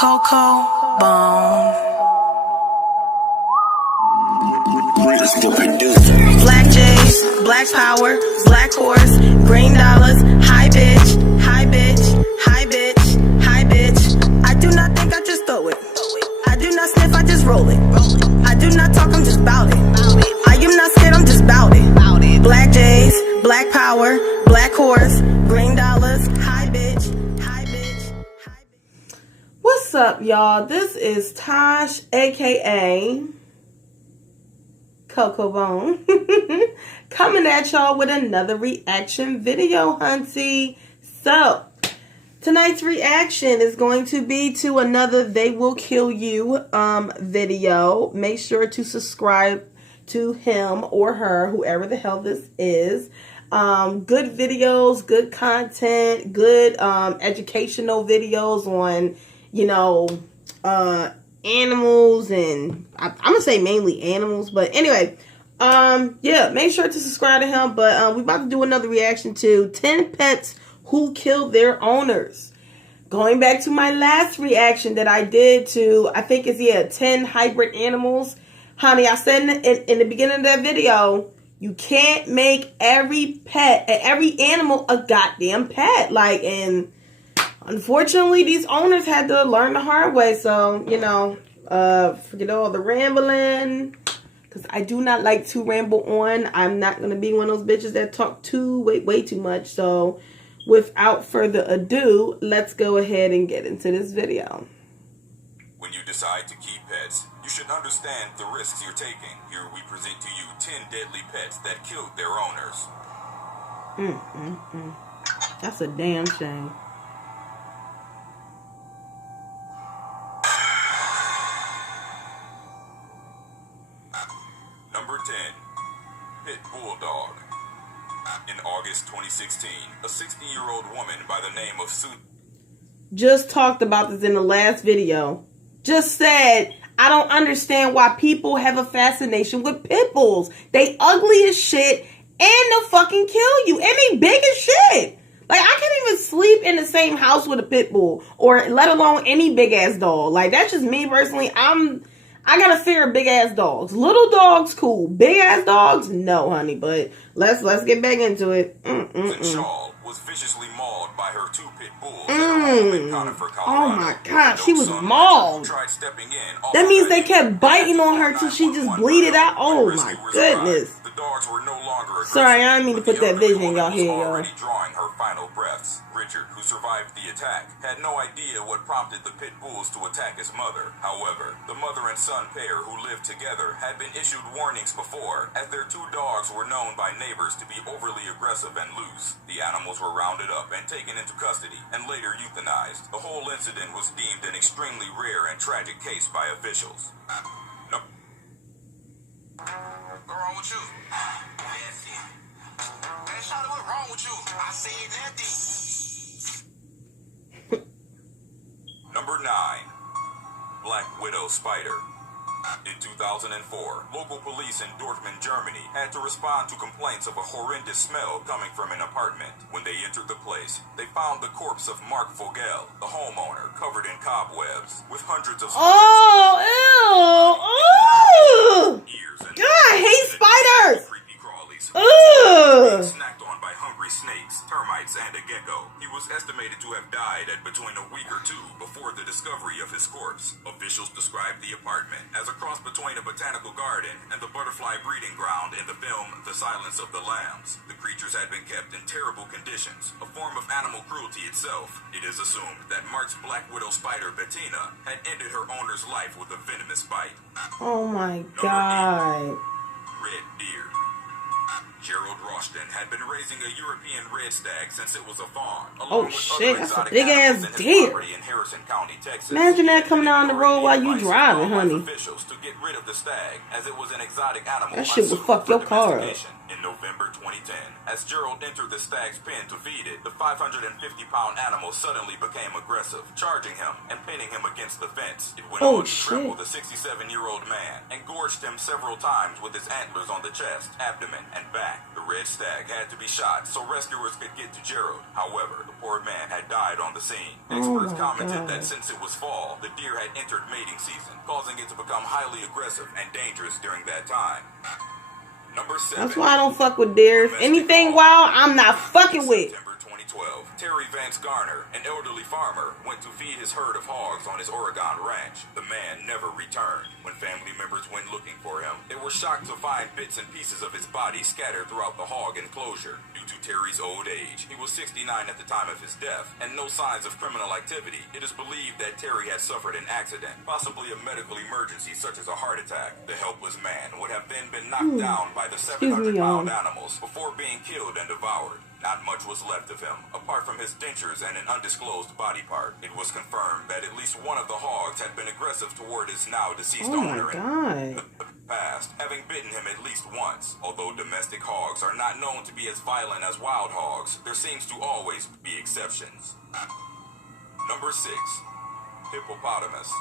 Coco Bone. Black J's, Black Power, Black Horse, Green Dollars, High Bitch, High Bitch, High Bitch, High Bitch. I do not think I just throw it. I do not sniff, I just roll it. I do not talk, I'm just bout it. I am not scared, I'm just bout it. Black J's, Black Power, Black Horse, Green Dollars, High Bitch, High Bitch, High Bitch. What's up, y'all? This is Tosh, aka Coco Bone, coming at y'all with another reaction video, hunty. So, tonight's reaction is going to be to another They Will Kill You video. Make sure to subscribe to him or her, whoever the hell this is. Good videos, good content, good educational videos on, you know, animals, and I'm gonna say mainly animals, but anyway, yeah, make sure to subscribe to him. But we're about to do another reaction to 10 pets who killed their owners. Going back to my last reaction that I did to, I think it's 10 hybrid animals. Honey, I said in the beginning of that video, you can't make every pet, every animal a goddamn pet. Like, and unfortunately, these owners had to learn the hard way. So, you know, forget all the rambling, because I do not like to ramble on. I'm not going to be one of those bitches that talk way too much. So, without further ado, let's go ahead and get into this video. When you decide to keep pets, you should understand the risks you're taking. Here we present to you 10 deadly pets that killed their owners. That's a damn shame. Number 10, Pit Bulldog. In August 2016, a 60-year-old woman by the name of Sue just talked about this in the last video. Just said, I don't understand why people have a fascination with pit bulls. They ugly as shit, and they'll fucking kill you, and they big as shit. Like, I can't even sleep in the same house with a pit bull, or let alone any big ass dog. Like, that's just me personally. I got a fear of big ass dogs. Little dogs, cool. Big ass dogs, no, honey. But let's get back into it. Shaw was viciously mauled by her two pit bulls at her home in Conifer, Colorado. Oh my god, she was mauled. That means they kept biting on her till she just bleeded out. Oh my goodness. The dogs were no longer sorry, I didn't mean to put that vision in y'all here, y'all. Already drawing her final breaths. Richard, who survived the attack, had no idea what prompted the pit bulls to attack his mother. However, the mother and son pair who lived together had been issued warnings before, as their two dogs were known by neighbors to be overly aggressive and loose. The animals were rounded up and taken into custody and later euthanized. The whole incident was deemed an extremely rare and tragic case by officials. Nope. What's wrong with you? That's it. Hey, Shawty, what's wrong with you? I said nothing. Number 9. Black Widow Spider. In 2004, local police in Dortmund, Germany had to respond to complaints of a horrendous smell coming from an apartment. When they entered the place, they found the corpse of Mark Vogel, the homeowner, covered in cobwebs, with hundreds of oh, ew, ears and God, I hate spiders. Creepy crawlies. Ugh. Snacked on by hungry snakes, termites, and a gecko. He was estimated to have died at between a week or two before the discovery of his corpse. Officials described the apartment as a cross between a botanical garden and the butterfly breeding ground in the film The Silence of the Lambs. The creatures had been kept in terrible conditions, a form of animal cruelty itself. It is assumed that Mark's Black Widow spider, Bettina, had ended her owner's life with a venomous bite. Oh my Number god. 8, Red Deer. Gerald Roshton had been raising a European red stag since it was a fawn. Oh shit, that's a big ass deer. In Harrison County, Texas. Imagine that coming down the road while you driving, honey. Officials to get rid of the stag, as it was an exotic animal. That shit would fuck your car up. In November 2010, as Gerald entered the stag's pen to feed it, the 550-pound animal suddenly became aggressive, charging him and pinning him against the fence. It went on to trample the 67-year-old man and gorged him several times with its antlers on the chest, abdomen, and back. The red stag had to be shot so rescuers could get to Gerald. However, the poor man had died on the scene. Experts commented that since it was fall, the deer had entered mating season, causing it to become highly aggressive and dangerous during that time. Number 7. That's why I don't fuck with deers. Anything wild, I'm not fucking with. September 2012, Terry Vance Garner, an elderly farmer, went to feed his herd of hogs on his Oregon ranch. The man never returned. When family members went looking for him, they were shocked to find bits and pieces of his body scattered throughout the hog enclosure. Due to Terry's old age, he was 69 at the time of his death, and no signs of criminal activity. It is believed that Terry had suffered an accident, possibly a medical emergency such as a heart attack. The helpless man would have then been knocked down by the 700-pound animals before being killed and devoured. Not much was left of him, apart from his dentures and an undisclosed body part. It was confirmed that at least one of the hogs had been aggressive toward his now deceased owner in the past, having bitten him at least once. Although domestic hogs are not known to be as violent as wild hogs, there seems to always be exceptions. Number 6. Hippopotamus.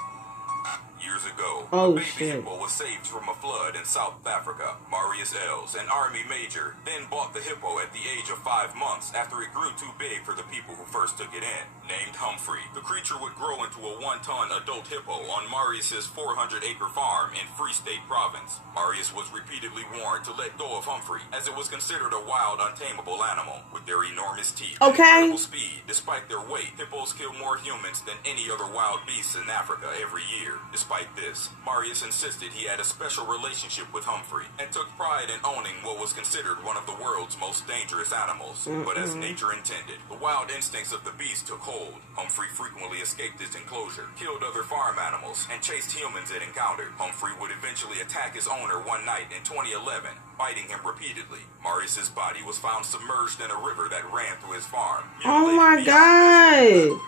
Years ago, a baby hippo was saved from a flood in South Africa. Marius Els, an army major, then bought the hippo at the age of 5 months after it grew too big for the people who first took it in. Named Humphrey, the creature would grow into a 1-ton adult hippo on Marius's 400-acre farm in Free State Province. Marius was repeatedly warned to let go of Humphrey, as it was considered a wild, untamable animal. With their enormous teeth and incredible speed, despite their weight, hippos kill more humans than any other wild beasts in Africa every year. Despite this, Marius insisted he had a special relationship with Humphrey and took pride in owning what was considered one of the world's most dangerous animals. But as nature intended, the wild instincts of the beast took hold. Humphrey frequently escaped its enclosure, killed other farm animals, and chased humans it encountered. Humphrey would eventually attack his owner one night in 2011, biting him repeatedly. Marius's body was found submerged in a river that ran through his farm. Oh my god!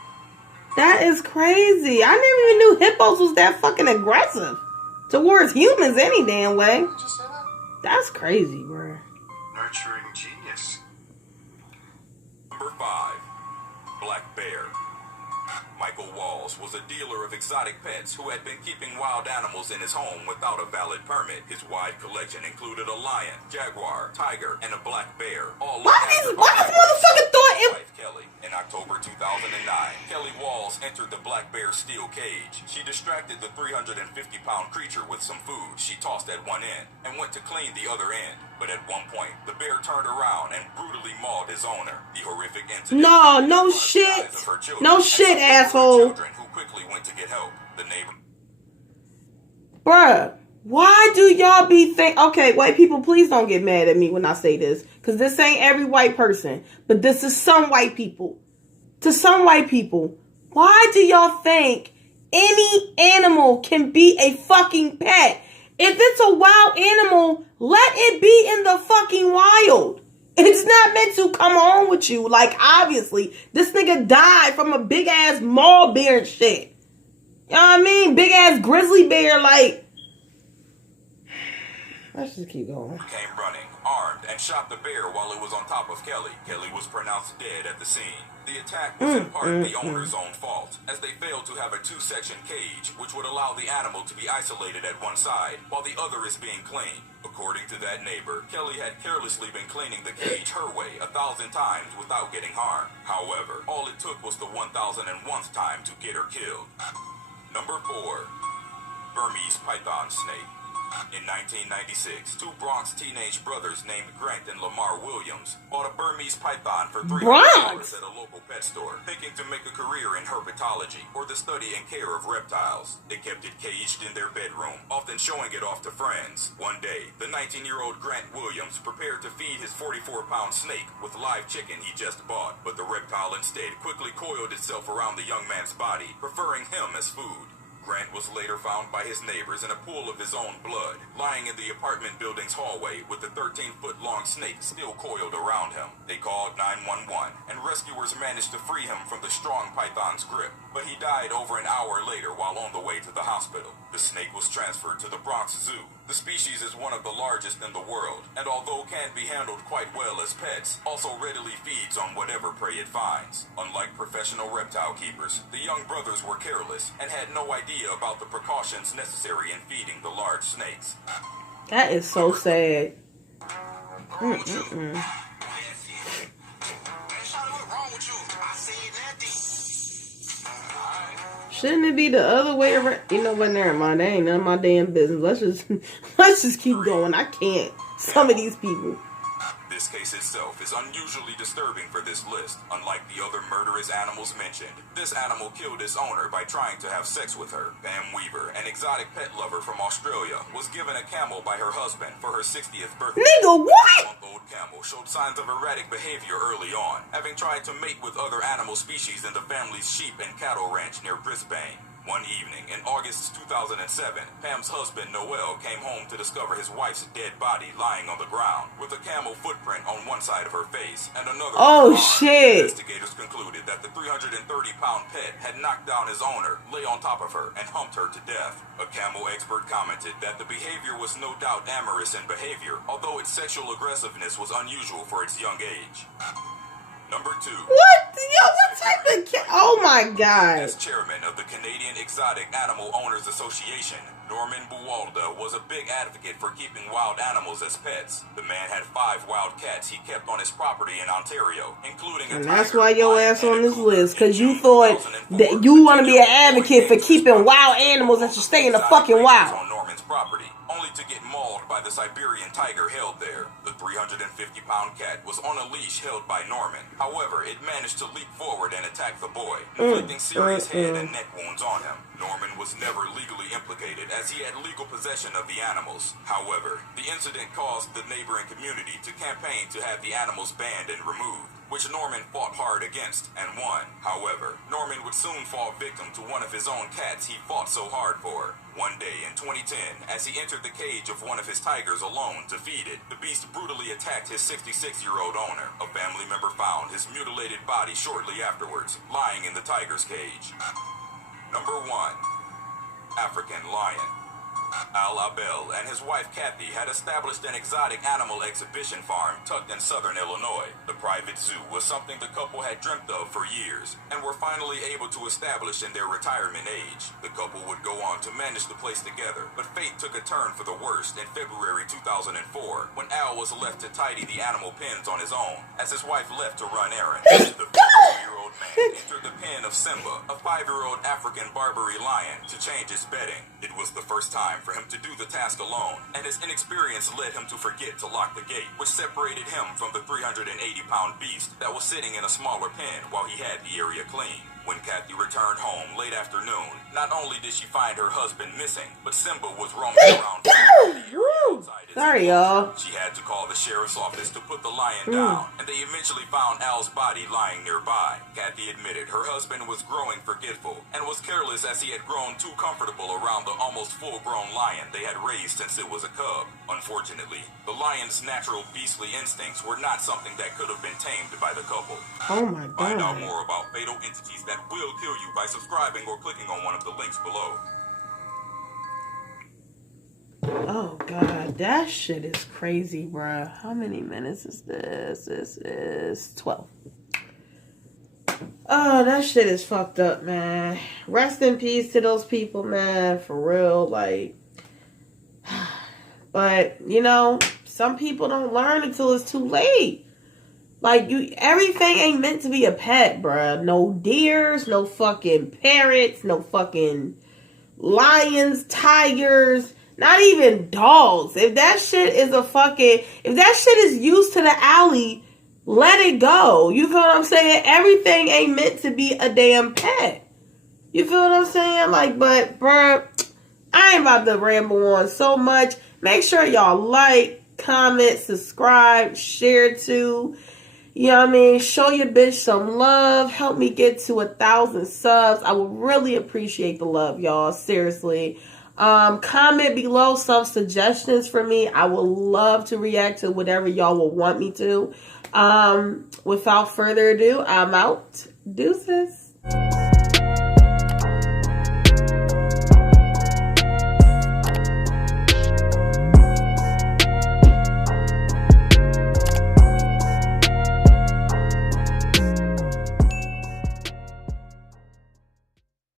That is crazy. I never even knew hippos was that fucking aggressive towards humans any damn way. That's crazy, bro. Nurturing genius. Number 5. Black bear. Michael Walls was a dealer of exotic pets who had been keeping wild animals in his home without a valid permit. His wide collection included a lion, jaguar, tiger, and a black bear. All why this motherfucker thought it... Kelly. In October 2009, Kelly Walls entered the black bear's steel cage. She distracted the 350-pound creature with some food she tossed at one end and went to clean the other end. But at one point, the bear turned around and brutally mauled his owner. The horrific incident... No shit. No shit, asshole. Children who quickly went to get help. The neighbor... Bruh, why do y'all be okay, white people, please don't get mad at me when I say this. Because this ain't every white person. But this is some white people. To some white people, why do y'all think any animal can be a fucking pet? If it's a wild animal, let it be in the fucking wild. It's not meant to come on with you. Like, obviously, this nigga died from a big-ass mall bear and shit. You know what I mean? Big-ass grizzly bear, like... Let's just keep going. Came running, armed, and shot the bear while it was on top of Kelly. Kelly was pronounced dead at the scene. The attack was in part the owner's own fault, as they failed to have a 2-section cage, which would allow the animal to be isolated at one side, while the other is being cleaned. According to that neighbor, Kelly had carelessly been cleaning the cage her way 1,000 times without getting harmed. However, all it took was the 1,001th time to get her killed. Number 4. Burmese python snake. In 1996, 2 Bronx teenage brothers named Grant and Lamar Williams bought a Burmese python for $300 at a local pet store, thinking to make a career in herpetology, or the study and care of reptiles. They kept it caged in their bedroom, often showing it off to friends. One day, the 19-year-old Grant Williams prepared to feed his 44-pound snake with live chicken he just bought, but the reptile instead quickly coiled itself around the young man's body, preferring him as food. Grant was later found by his neighbors in a pool of his own blood, lying in the apartment building's hallway with the 13-foot-long snake still coiled around him. They called 911, and rescuers managed to free him from the strong python's grip, but he died over an hour later while on the way to the hospital. The snake was transferred to the Bronx Zoo. The species is one of the largest in the world, and although can be handled quite well as pets, also readily feeds on whatever prey it finds. Unlike professional reptile keepers, the young brothers were careless and had no idea about the precautions necessary in feeding the large snakes. That is so sad. Shouldn't it be the other way around? You know what? Never mind. That ain't none of my damn business. Let's just keep going. I can't. Some of these people. This case itself is unusually disturbing for this list. Unlike the other murderous animals mentioned, this animal killed its owner by trying to have sex with her. Pam Weaver, an exotic pet lover from Australia, was given a camel by her husband for her 60th birthday. Nigga, what? The month-old camel showed signs of erratic behavior early on, having tried to mate with other animal species in the family's sheep and cattle ranch near Brisbane. One evening in August 2007, Pam's husband Noel came home to discover his wife's dead body lying on the ground with a camel footprint on one side of her face and another. Oh shit! Investigators concluded that the 330-pound pet had knocked down his owner, lay on top of her, and humped her to death. A camel expert commented that the behavior was no doubt amorous in behavior, although its sexual aggressiveness was unusual for its young age. Number 2. What? Yo, what type of oh my god. As chairman of the Canadian Exotic Animal Owners Association, Norman Buwalda was a big advocate for keeping wild animals as pets. The man had 5 wild cats he kept on his property in Ontario, including a and that's why your ass on this list, because you thought that you want to be an advocate for keeping wild animals that should stay in the fucking wild. On Norman's property, only to get mauled by the Siberian tiger held there. The 350-pound cat was on a leash held by Norman. However, it managed to leap forward and attack the boy, inflicting serious head and neck wounds on him. Norman was never legally implicated as he had legal possession of the animals. However, the incident caused the neighboring community to campaign to have the animals banned and removed, which Norman fought hard against and won. However, Norman would soon fall victim to one of his own cats he fought so hard for. One day in 2010, as he entered the cage of one of his tigers alone to feed it, the beast brutally attacked his 66-year-old owner. A family member found his mutilated body shortly afterwards, lying in the tiger's cage. Number 1. African lion. Al Abel and his wife Kathy had established an exotic animal exhibition farm tucked in southern Illinois. The private zoo was something the couple had dreamt of for years and were finally able to establish in their retirement age. The couple would go on to manage the place together, but fate took a turn for the worst in February 2004 when Al was left to tidy the animal pens on his own as his wife left to run errands. The 52-year-old man entered the pen of Simba, a 5-year-old African Barbary lion, to change his bedding. It was the first time for him to do the task alone, and his inexperience led him to forget to lock the gate, which separated him from the 380-pound beast that was sitting in a smaller pen while he had the area clean. When Kathy returned home late afternoon, not only did she find her husband missing, but Simba was roaming around outside his Sorry, y'all. She had to call the sheriff's office to put the lion down, and they eventually found Al's body lying nearby. Kathy admitted her husband was growing forgetful and was careless as he had grown too comfortable around the almost full-grown lion they had raised since it was a cub. Unfortunately, the lion's natural beastly instincts were not something that could have been tamed by the couple. Oh my Find out god. more about fatal entities that will kill you by subscribing or clicking on one of the links below. Oh god, that shit is crazy, bruh. How many minutes is this? This is 12. Oh, that shit is fucked up, man. Rest in peace to those people, man. For real, like. But, you know, some people don't learn until it's too late. Like, everything ain't meant to be a pet, bruh. No deers, no fucking parrots, no fucking lions, tigers, not even dogs. If that shit is if that shit is used to the alley, let it go. You feel what I'm saying? Everything ain't meant to be a damn pet. You feel what I'm saying? Like, but, bruh, I ain't about to ramble on so much. Make sure y'all like, comment, subscribe, share too. You know what I mean? Show your bitch some love. Help me get to 1,000 subs. I would really appreciate the love, y'all. Seriously. Comment below some suggestions for me. I would love to react to whatever y'all will want me to. Without further ado, I'm out. Deuces.